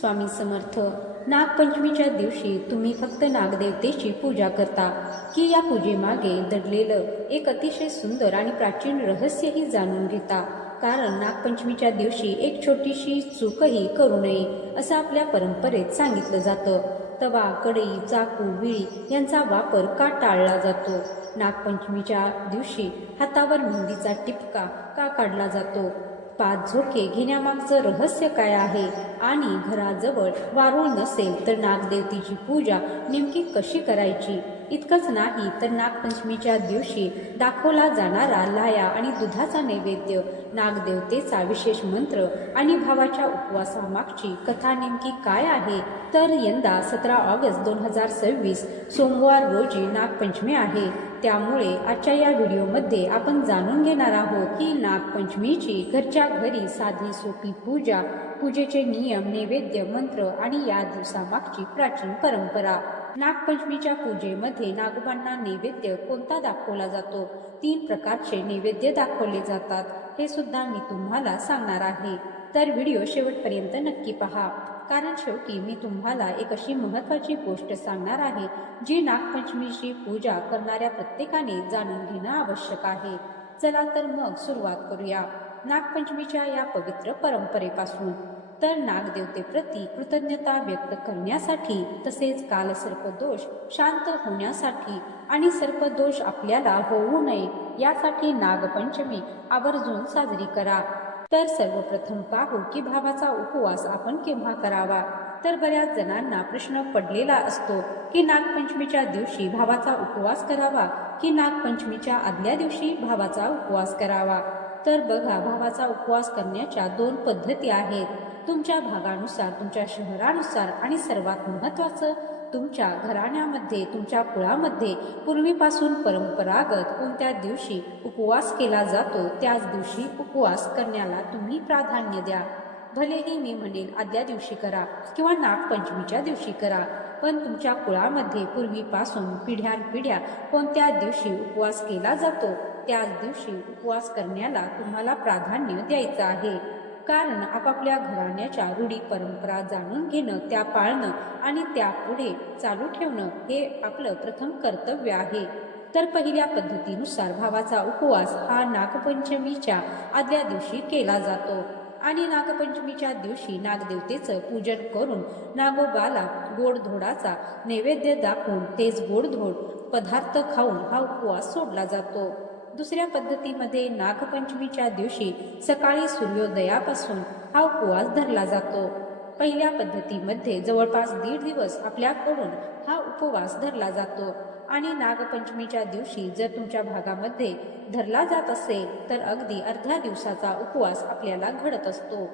स्वामी समर्थ. नागपंचमीच्या दिवशी तुम्ही फक्त नागदेवतेची पूजा करता की या पूजेमागे दडलेलं एक अतिशय सुंदर आणि प्राचीन रहस्यही जाणून घेता? कारण नागपंचमीच्या दिवशी एक छोटीशी चूकही करू नये असं आपल्या परंपरेत सांगितलं जातं. तवा, कढई, चाकू, विळी यांचा वापर का टाळला जातो? नागपंचमीच्या दिवशी हातावर मेहंदीचा टिपका का काढला जातो? 5 झोके घेण्यामागचं रहस्य काय आहे? आणि घराजवळ वारूळ नसेल तर नागदेवतेची पूजा नेमकी कशी करायची? इतकंच नाही तर नागपंचमीच्या दिवशी दाखवला जाणारा लाया आणि दुधाचा नैवेद्य, नागदेवतेचा विशेष मंत्र आणि भावाच्या उपवासामागची कथा नेमकी काय आहे? तर यंदा 17 ऑगस्ट 2026 सोमवार रोजी नागपंचमी आहे. त्यामुळे आजच्या या व्हिडिओमध्ये आपण जाणून घेणार आहोत की नागपंचमीची घरच्या घरी साधी सोपी पूजा, पूजेचे नियम, नैवेद्य, मंत्र आणि या दिवसामागची प्राचीन परंपरा. नागपंचमीच्या पूजेमध्ये नागोबांना नैवेद्य कोणता दाखवला जातो? 3 प्रकारचे नैवेद्य दाखवले जातात, हे सुद्धा मी तुम्हाला सांगणार आहे. तर व्हिडिओ शेवटपर्यंत नक्की पहा, कारण शेवटी मी तुम्हाला एक अशी महत्त्वाची गोष्ट सांगणार आहे जी नागपंचमीची पूजा करणाऱ्या प्रत्येकाने जाणून घेणं आवश्यक आहे. चला तर मग सुरुवात करूया नागपंचमीच्या या पवित्र परंपरेपासून. तर नागदेवतेप्रती कृतज्ञता व्यक्त करण्यासाठी, तसेच कालसर्पदोष शांत होण्यासाठी आणि सर्पदोष आपल्याला होऊ नये यासाठी नागपंचमी आवर्जून साजरी करा. तर सर्वप्रथम पाहू की भावाचा उपवास आपण केव्हा करावा. तर बऱ्याच जणांना प्रश्न पडलेला असतो की नागपंचमीच्या दिवशी भावाचा उपवास करावा की नागपंचमीच्या आदल्या दिवशी भावाचा उपवास करावा. तर बघा, भावाचा उपवास करण्याच्या 2 पद्धती आहेत. तुमच्या भागानुसार, तुमच्या शहरानुसार आणि सर्वात महत्त्वाचं तुमच्या घराण्यामध्ये, तुमच्या कुळामध्ये पूर्वीपासून परंपरागत कोणत्या दिवशी उपवास केला जातो त्याच दिवशी उपवास करण्याला तुम्ही प्राधान्य द्या. भलेही मी म्हणेल आदल्या दिवशी करा किंवा नागपंचमीच्या दिवशी करा, पण तुमच्या कुळामध्ये पूर्वीपासून पिढ्यानपिढ्या कोणत्या दिवशी उपवास केला जातो त्याच दिवशी उपवास करण्याला तुम्हाला प्राधान्य द्यायचं आहे. कारण आपापल्या घराण्याच्या रूढी परंपरा जाणून घेणं, त्या पाळणं आणि त्यापुढे चालू ठेवणं हे आपलं प्रथम कर्तव्य आहे. तर पहिल्या पद्धतीनुसार भावाचा उपवास हा नागपंचमीच्या आदल्या दिवशी केला जातो आणि नागपंचमीच्या दिवशी नागदेवतेचं पूजन करून नागोबाला गोडधोडाचा नैवेद्य दाखवून तेच गोडधोड पदार्थ खाऊन हा उपवास सोडला जातो. दुसऱ्या पद्धतीमध्ये नागपंचमीच्या दिवशी सकाळी सूर्योदयापासून हा उपवास धरला जातो. पहिल्या पद्धतीमध्ये जवळपास 1.5 दिवस आपल्याकडून हा उपवास धरला जातो आणि नागपंचमीच्या दिवशी जर तुमच्या भागामध्ये धरला जात असेल तर अगदी अर्ध्या दिवसाचा उपवास आपल्याला घडत असतो.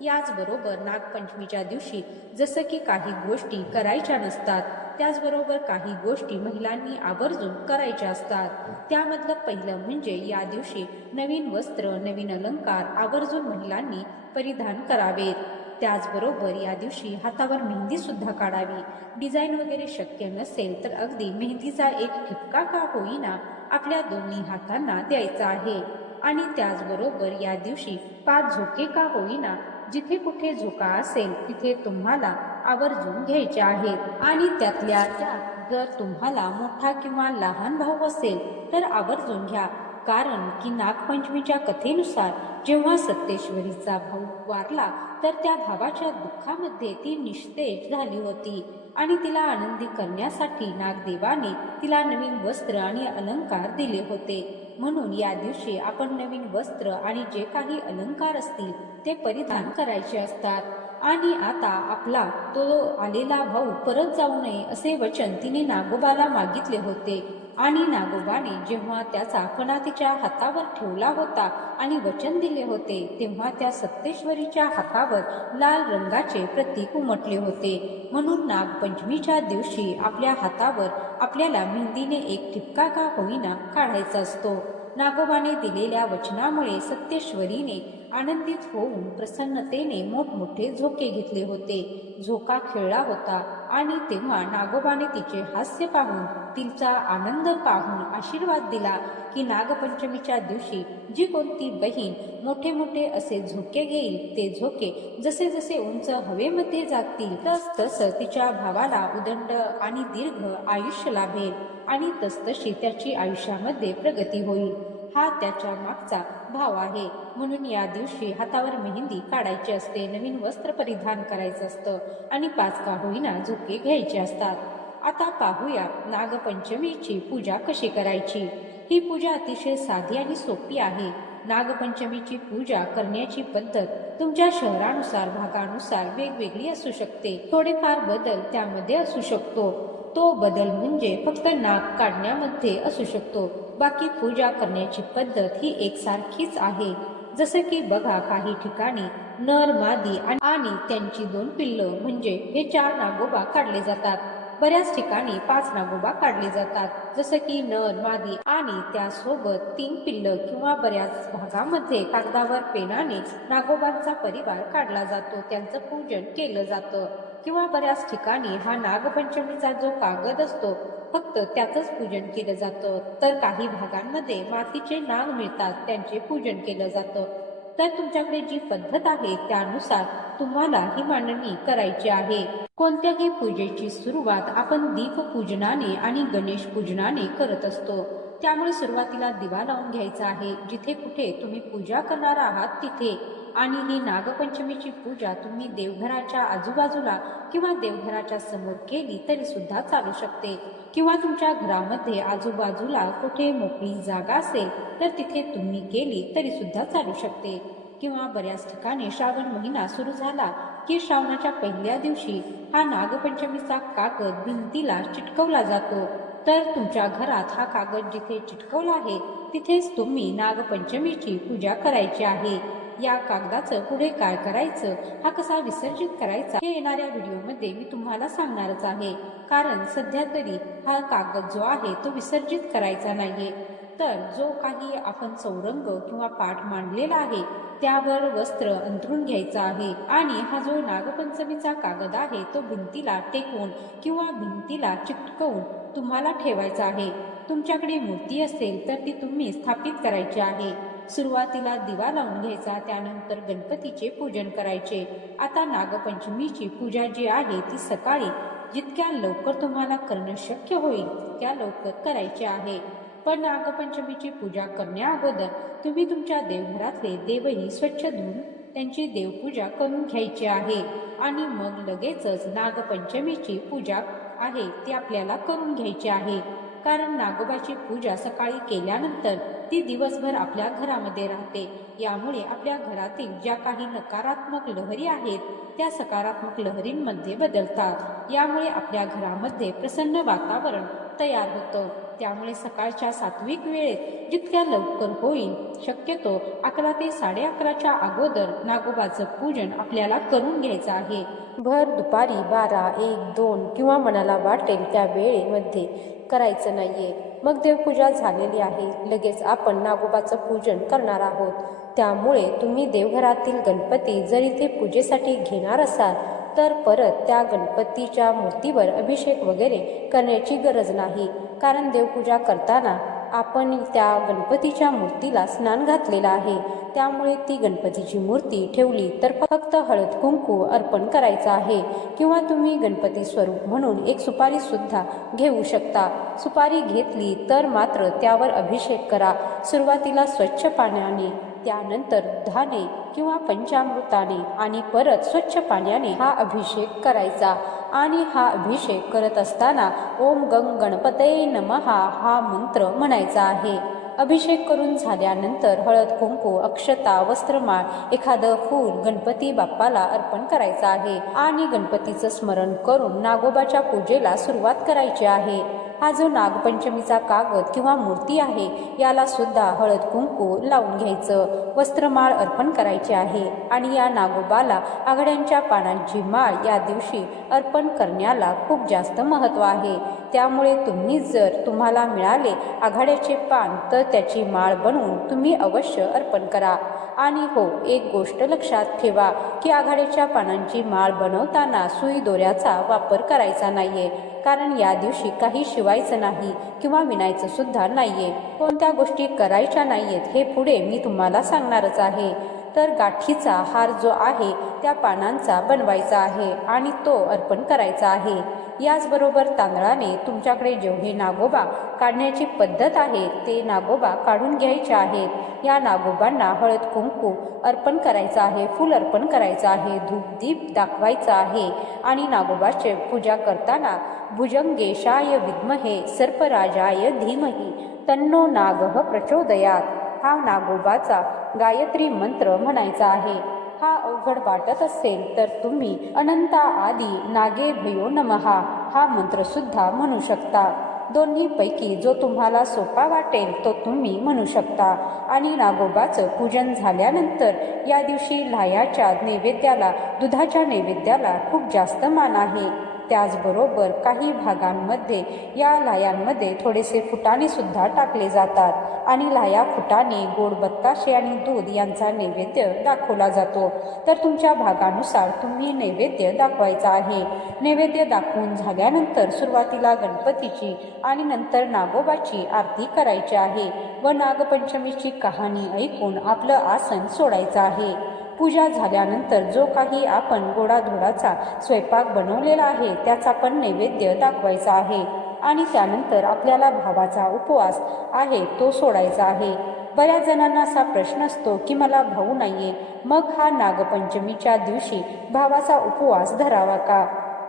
याचबरोबर नागपंचमीच्या दिवशी जसं की काही गोष्टी करायच्या नसतात, त्याचबरोबर काही गोष्टी महिलांनी आवर्जून करायच्या असतात. त्यामधलं पहिलं म्हणजे या दिवशी नवीन वस्त्र, नवीन अलंकार आवर्जून महिलांनी परिधान करावेत. त्याचबरोबर या दिवशी हातावर मेहंदी सुद्धा काढावी. डिझाईन वगैरे शक्य नसेल तर अगदी मेहंदीचा एक ठिपका का होईना आपल्या दोन्ही हातांना द्यायचा आहे. आणि त्याचबरोबर या दिवशी 5 झोके का होईना, जिथे कुठे झोका असेल तिथे तुम्हाला आवर्जून घ्यायचे आहेत. आणि त्यातल्या त्यात जर तुम्हाला मोठा किंवा लहान भाऊ असेल तर आवर्जून घ्या. कारण की नागपंचमीच्या कथेनुसार जेव्हा सत्तेश्वरीचा भाऊ वारला तर त्या भावाच्या दुःखामध्ये ती निस्तेज झाली होती आणि तिला आनंदी करण्यासाठी नागदेवाने तिला नवीन वस्त्र आणि अलंकार दिले होते. म्हणून या दिवशी आपण नवीन वस्त्र आणि जे काही अलंकार असतील ते परिधान करायचे असतात. आणि आता आपला तो आलेला भाऊ परत जाऊ नये असे वचन तिने नागोबाला मागितले होते आणि नागोबाने जेव्हा त्याचा फणा तिच्या हातावर ठेवला होता आणि वचन दिले होते तेव्हा त्या सत्तेश्वरीच्या हातावर लाल रंगाचे प्रतीक उमटले होते. म्हणून नागपंचमीच्या दिवशी आपल्या हातावर आपल्याला मेहंदीने एक ठिपका का होईना काढायचा असतो. नागोबाने दिलेल्या वचनामुळे सत्तेश्वरीने आनंदित होऊन प्रसन्नतेने मोठमोठे झोके घेतले होते. झोका खेळला होता आणि तेव्हा नागोबाने तिचे हास्य पाहून, तिचा आनंद पाहून आशीर्वाद दिला की नागपंचमीच्या दिवशी जी कोणती बहीण मोठे मोठे असे झोके घेईल, ते झोके जसे जसे उंच हवेमध्ये जातील तस तस तिच्या भावाला उदंड आणि दीर्घ आयुष्य लाभेल आणि तसतशी त्याची आयुष्यामध्ये प्रगती होईल. हा त्याच्या मागचा भाव आहे. म्हणून या दिवशी हातावर मेहंदी काढायची असते, नवीन वस्त्र परिधान करायचं असतं आणि 5 का होईना झोके घ्यायचे असतात. आता पाहूया नागपंचमीची पूजा कशी करायची. ही पूजा अतिशय साधी आणि सोपी आहे. नागपंचमीची पूजा करण्याची पद्धत तुमच्या शहरानुसार, भागानुसार वेगवेगळी असू शकते. थोडेफार बदल त्यामध्ये असू शकतो. तो बदल म्हणजे फक्त नाग काढण्यामध्ये असू शकतो. बाकी पूजा करण्याची पद्धत ही एकसारखीच आहे. जसं की बघा, काही ठिकाणी नर, मादी आणि त्यांची 2 पिल्लं म्हणजे हे 4 नागोबा काढले जातात. बऱ्याच ठिकाणी 5 नागोबा काढले जातात, जसं की नर, मादी आणि त्यासोबत 3 पिल्लं, किंवा बऱ्याच भागामध्ये कागदावर पेनाने नागोबांचा परिवार काढला जातो, त्यांचं पूजन केलं जातं. किंवा बऱ्याच ठिकाणी हा नागपंचमीचा जो कागद असतो फक्त त्याचंच पूजन केलं जातं. तर काही भागांमध्ये मातीचे नाग मिळतात, त्यांचे पूजन केलं जातं. तर तुमच्याकडे जी पद्धत आहे त्यानुसार तुम्हाला ही मांडणी करायची आहे. कोणत्याही पूजेची सुरुवात आपण दीपपूजनाने आणि गणेश पूजनाने करत असतो. त्यामुळे सुरुवातीला दिवा लावून घ्यायचा आहे, जिथे कुठे तुम्ही पूजा करणार आहात तिथे. आणि ही नागपंचमीची पूजा तुम्ही देवघराच्या आजूबाजूला किंवा देवघराच्या समोर केली तरी सुद्धा चालू शकते. किंवा तुमच्या घरामध्ये आजूबाजूला कुठे मोकळी जागा असेल तर तिथे तुम्ही केली तरी सुद्धा चालू शकते. किंवा बऱ्याच ठिकाणी श्रावण महिना सुरू झाला की श्रावणाच्या पहिल्या दिवशी हा नागपंचमीचा कागद भिंतीला चिटकवला जातो. तर तुमच्या घरात हा कागद जिथे चिटकवला आहे तिथेच तुम्ही नागपंचमीची पूजा करायची आहे. या कागदाचं पुढे काय करायचं, हा कसा विसर्जित करायचा, हे येणाऱ्या व्हिडिओमध्ये मी तुम्हाला सांगणारच आहे. कारण सध्या तरी हा कागद जो आहे तो विसर्जित करायचा नाहीये. तर जो काही आपण चौरंग किंवा पाठ मांडलेला आहे त्यावर वस्त्र अंथरून घ्यायचं आहे आणि हा जो नागपंचमीचा कागद आहे तो भिंतीला टेकवून किंवा भिंतीला चिटकवून तुम्हाला ठेवायचा आहे. तुमच्याकडे मूर्ती असेल तर ती तुम्ही स्थापित करायची आहे. सुरुवातीला दिवा लावून घ्यायचा, त्यानंतर गणपतीचे पूजन करायचे. आता नागपंचमीची पूजा जी आहे ती सकाळी जितक्या लवकर तुम्हाला करणं शक्य होईल त्या लवकर करायची आहे. पण नागपंचमीची पूजा करण्या अगोदर तुम्ही तुमच्या देवघरातले देवही स्वच्छ धुवून त्यांची देवपूजा करून घ्यायची आहे. आणि मग लगेचच नागपंचमीची पूजा आहे ती आपल्याला करून घ्यायची आहे. कारण नागोबाची पूजा सकाळी केल्यानंतर ती दिवसभर आपल्या घरामध्ये राहते. यामुळे आपल्या घरातील ज्या काही नकारात्मक लहरी आहेत त्या सकारात्मक लहरींमध्ये बदलतात. यामुळे आपल्या घरामध्ये प्रसन्न वातावरण तयार होतं. त्यामुळे सकाळच्या सात्विक वेळेत जितक्या लवकर होईल शक्यतो 11 ते 11:30च्या अगोदर नागोबाचं पूजन आपल्याला करून घ्यायचं आहे. भर दुपारी 12, 1, 2 किंवा मनाला वाटेल त्या वेळेमध्ये करायचं नाहीये. मग देवपूजा झालेली आहे, लगेच आपण नागोबाचं पूजन करणार आहोत. त्यामुळे तुम्ही देवघरातील गणपती जर इथे पूजेसाठी घेणार असाल तर परत त्या गणपतीच्या मूर्तीवर अभिषेक वगैरे करण्याची गरज नाही. कारण देवपूजा करताना आपण त्या गणपतीच्या मूर्तीला स्नान घातलेलं आहे. त्यामुळे ती गणपतीची मूर्ती ठेवली तर फक्त हळद कुंकू अर्पण करायचं आहे. किंवा तुम्ही गणपती स्वरूप म्हणून एक सुपारी सुद्धा घेऊ शकता. सुपारी घेतली तर मात्र त्यावर अभिषेक करा. सुरुवातीला स्वच्छ पाण्याने, त्यानंतर दुधाने किंवा पंचामृताने आणि परत स्वच्छ पाण्याने हा अभिषेक करायचा. आणि हा अभिषेक करत असताना ओम गंग गणपतये नमः हा मंत्र म्हणायचा आहे. अभिषेक करून झाल्यानंतर हळद कुंकू, अक्षता, वस्त्रमाळ, एखादं फूल गणपती बाप्पाला अर्पण करायचं आहे आणि गणपतीचं स्मरण करून नागोबाच्या पूजेला सुरुवात करायची आहे. हा जो नागपंचमीचा कागद किंवा मूर्ती आहे याला सुद्धा हळद कुंकू लावून घ्यायचं, वस्त्रमाळ अर्पण करायची आहे आणि या नागोबाला आघाड्यांच्या पानांची माळ या दिवशी अर्पण करण्याला खूप जास्त महत्त्व आहे. त्यामुळे तुम्हाला मिळाले आघाड्याचे पान तर त्याची माळ बनवून तुम्ही अवश्य अर्पण करा. आणि हो, एक गोष्ट लक्षात ठेवा की आघाड्याच्या पानांची माळ बनवताना सुई दोऱ्याचा वापर करायचा नाहीये, कारण या दिवशी काही शिवायचं नाही किंवा विणायचं सुद्धा नाहीये. कोणत्या गोष्टी करायच्या नाहीयेत हे पुढे मी तुम्हाला सांगणारच आहे. तर गाठीचा हार जो आहे त्या पानांचा बनवायचा आहे आणि तो अर्पण करायचा आहे. याचबरोबर तांदळाने तुमच्याकडे जेवढे नागोबा काढण्याची पद्धत आहे ते नागोबा काढून घ्यायचे आहेत. या नागोबांना हळद कुंकू अर्पण करायचं आहे, फूल अर्पण करायचं आहे, धूप दीप दाखवायचा आहे आणि नागोबाचे पूजा करताना भुजंगेशाय विद्महे सर्पराजाय धीमहि तन्नो नागः प्रचोदयात हा नागोबाचा गायत्री मंत्र म्हणायचा आहे. हा अवघड वाटत असेल तर तुम्ही अनंता आदी नागे भयो नमहा हा मंत्र सुद्धा म्हणू शकता. दोन्हीपैकी जो तुम्हाला सोपा वाटेल तो तुम्ही म्हणू शकता. आणि नागोबाचं पूजन झाल्यानंतर या दिवशी लाह्याच्या नैवेद्याला, दुधाच्या नैवेद्याला खूप जास्त मान आहे. त्याचबरोबर काही भागांमध्ये या लाह्यांमध्ये थोडेसे फुटाणे सुद्धा टाकले जातात आणि लाह्या, फुटाणे, गोड बत्ताशे आणि दूध यांचा नैवेद्य दाखवला जातो. तर तुमच्या भागानुसार तुम्ही नैवेद्य दाखवायचा आहे. नैवेद्य दाखवून झाल्यानंतर सुरुवातीला गणपतीची आणि नंतर नागोबाची आरती करायची आहे व नागपंचमीची कहाणी ऐकून आपलं आसन सोडायचं आहे. पूजा झाल्यानंतर जो काही आपण गोडाधोडाचा स्वयंपाक बनवलेला आहे त्याचा पण नैवेद्य दाखवायचा आहे आणि त्यानंतर आपल्याला भावाचा उपवास आहे तो सोडायचा आहे. बऱ्याच जणांना असा प्रश्न असतो की मला भाऊ नाहीये, मग हा नागपंचमीच्या दिवशी भावाचा उपवास धरावा का?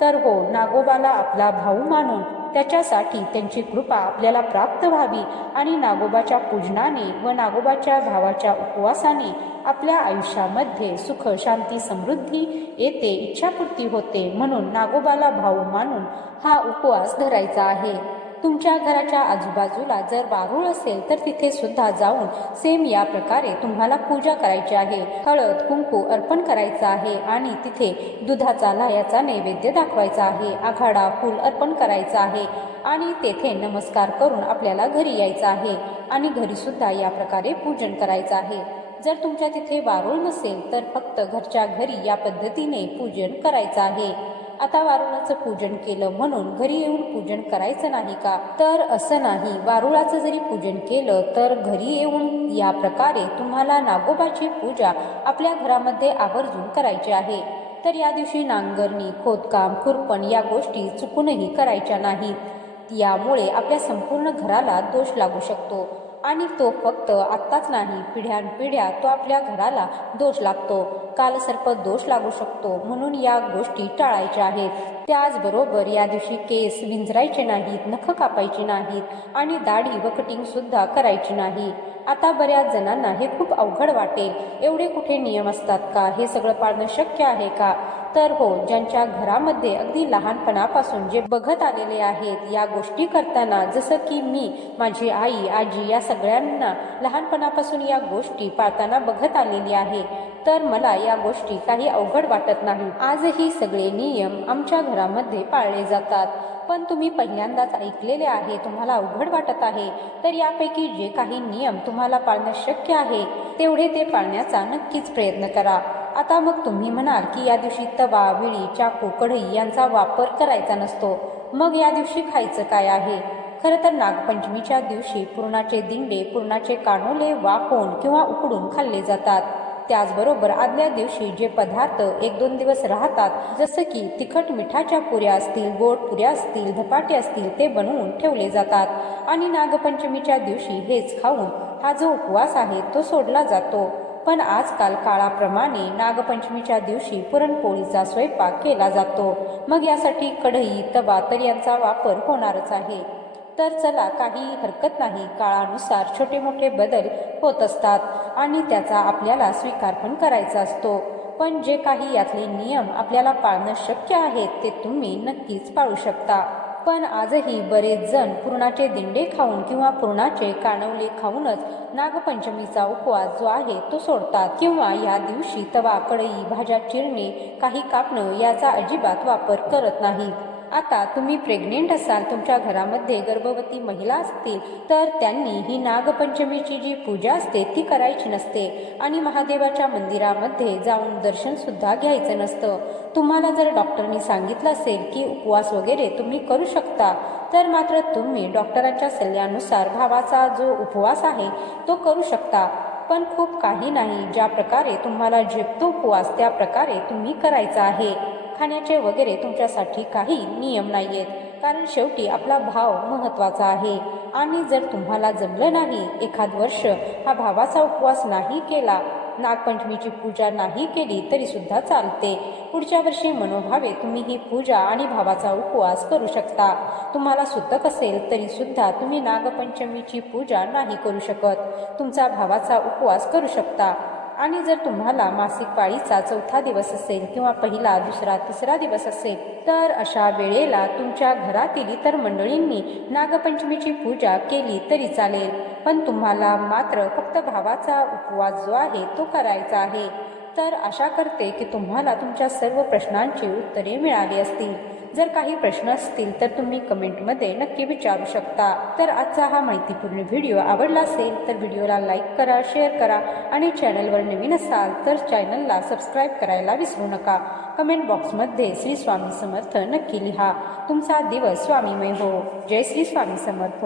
तर हो, नागोबाला आपला भाऊ मानून त्याच्यासाठी त्यांची कृपा आपल्याला प्राप्त व्हावी आणि नागोबाच्या पूजनाने व नागोबाच्या भावाच्या उपवासाने आपल्या आयुष्यामध्ये सुख, शांती, समृद्धी येते, इच्छापूर्ती होते. म्हणून नागोबाला भाऊ मानून हा उपवास धरायचा आहे. तुमच्या घराच्या आजूबाजूला जर वारूळ असेल तर तिथे सुद्धा जाऊन सेम या प्रकारे तुम्हाला पूजा करायची आहे. हळद कुंकू अर्पण करायचं आहे आणि तिथे दुधाचा, लाह्याचा नैवेद्य दाखवायचा आहे. आघाडा, फूल अर्पण करायचं आहे आणि तेथे नमस्कार करून आपल्याला घरी यायचं आहे आणि घरी सुद्धा या प्रकारे पूजन करायचं आहे. जर तुमच्या तिथे वारूळ नसेल तर फक्त घरच्या घरी या पद्धतीने पूजन करायचं आहे. आता वारुळाचं पूजन केलं म्हणून घरी येऊन पूजन करायचं नाही का? तर असं नाही. वारुळाचं जरी पूजन केलं तर घरी येऊन या प्रकारे तुम्हाला नागोबाची पूजा आपल्या घरामध्ये आवर्जून करायची आहे. तर या दिवशी नांगरणी, खोदकाम, खुरपण या गोष्टी चुकूनही करायच्या नाहीत. यामुळे आपल्या संपूर्ण घराला दोष लागू शकतो आणि तो फक्त आत्ताच नाही, पिढ्यानपिढ्या तो आपल्या घराला दोष लागतो. कालसर्प दोष लागू शकतो. म्हणून या गोष्टी टाळायच्या आहेत. त्याचबरोबर या दिवशी केस विंचरायचे नाहीत, नख कापायची नाहीत आणि दाढी व कटिंग सुद्धा करायची नाही. आता बऱ्याच जणांना हे खूप अवघड वाटेल, एवढे कुठे नियम असतात का? हे सगळं पाळणं शक्य आहे का? तर हो, ज्यांच्या घरामध्ये अगदी लहानपणापासून जे बघत आलेले आहेत या गोष्टी करताना, जसं की मी, माझी आई, आजी या सगळ्यांना लहानपणापासून या गोष्टी पाळताना बघत आलेली आहे, तर मला या गोष्टी काही अवघड वाटत नाही. आजही सगळे नियम आमच्या घरामध्ये पाळले जातात. पण तुम्ही पहिल्यांदाच ऐकलेले आहे, तुम्हाला अवघड वाटत आहे, तर यापैकी जे काही नियम तुम्हाला पाळणं शक्य आहे तेवढे ते पाळण्याचा नक्कीच प्रयत्न करा. आता मग तुम्ही म्हणाल की या दिवशी तवा, विळी, चाकू, कढई यांचा वापर करायचा नसतो, मग या दिवशी खायचं काय आहे? खरं तर नागपंचमीच्या दिवशी पुरणाचे दिंडे, पुरणाचे कानोले वाफवून किंवा उकडून खाल्ले जातात. त्याचबरोबर आदल्या दिवशी जे पदार्थ 1-2 दिवस राहतात, जसं की तिखट मिठाच्या पुऱ्या असतील, गोड पुऱ्या असतील, धपाटे असतील, ते बनवून ठेवले जातात आणि नागपंचमीच्या दिवशी हेच खाऊन हा जो उपवास आहे तो सोडला जातो. पण आजकाल काळाप्रमाणे नागपंचमीच्या दिवशी पुरणपोळीचा स्वयंपाक केला जातो. मग यासाठी कढई, तवा तर यांचा वापर होणारच आहे. तर चला, काही हरकत नाही. काळानुसार छोटे मोठे बदल होत असतात आणि त्याचा आपल्याला स्वीकार पण करायचा असतो. पण जे काही यातले नियम आपल्याला पाळणं शक्य आहेत ते तुम्ही नक्कीच पाळू शकता. पण आजही बरेच जण पुरणाचे दिंडे खाऊन किंवा पुरणाचे कानवले खाऊनच नागपंचमीचा उपवास जो आहे तो सोडतात किंवा या दिवशी तवा, कढई, भाज्या चिरणे, काही कापणं याचा अजिबात वापर करत नाहीत. आता तुम्ही प्रेग्नेंट असाल, तुमच्या घरामध्ये गर्भवती महिला असतील तर त्यांनी ही नागपंचमीची जी पूजा असते ती करायची नसते आणि महादेवाच्या मंदिरामध्ये जाऊन दर्शन सुद्धा घ्यायचं नसतं. तुम्हाला जर डॉक्टरनी सांगितलं असेल की उपवास वगैरे तुम्ही करू शकता तर मात्र तुम्ही डॉक्टरांच्या सल्ल्यानुसार भावाचा जो उपवास आहे तो करू शकता. पण खूप काही नाही, ज्या प्रकारे तुम्हाला झेपतो उपवास त्या प्रकारे तुम्ही करायचा आहे. खाण्याचे वगैरे तुमच्यासाठी काही नियम नाहीयेत, कारण शेवटी आपला भाव महत्त्वाचा आहे. आणि जर तुम्हाला जमलं नाही, एखाद वर्ष हा भावाचा उपवास नाही केला, नागपंचमीची पूजा नाही केली तरी सुद्धा चालते. पुढच्या वर्षी मनोभावे तुम्ही ही पूजा आणि भावाचा उपवास करू शकता. तुम्हाला सुतक असेल तरी सुद्धा तुम्ही नागपंचमीची पूजा नाही करू शकत, तुमचा भावाचा उपवास करू शकता. आणि जर तुम्हाला मासिक पाळीचा चौथा दिवस असेल किंवा पहिला, दुसरा, तिसरा दिवस असेल तर अशा वेळेला तुमच्या घरातील इतर मंडळींनी नागपंचमीची पूजा केली तरी चालेल. पण तुम्हाला मात्र फक्त भावाचा उपवास जो आहे तो करायचा आहे. तर आशा करते की तुम्हाला तुमच्या सर्व प्रश्नांची उत्तरे मिळाली असतील. जर काही प्रश्न असतील तर तुम्ही कमेंटमध्ये नक्की विचारू शकता. तर आजचा हा माहितीपूर्ण व्हिडिओ आवडला असेल तर व्हिडिओला लाईक करा, शेअर करा आणि चॅनलवर नवीन असाल तर चॅनलला सबस्क्राईब करायला विसरू नका. कमेंट बॉक्समध्ये श्री स्वामी समर्थ नक्की लिहा. तुमचा दिवस स्वामीमय हो. जय श्री स्वामी समर्थ.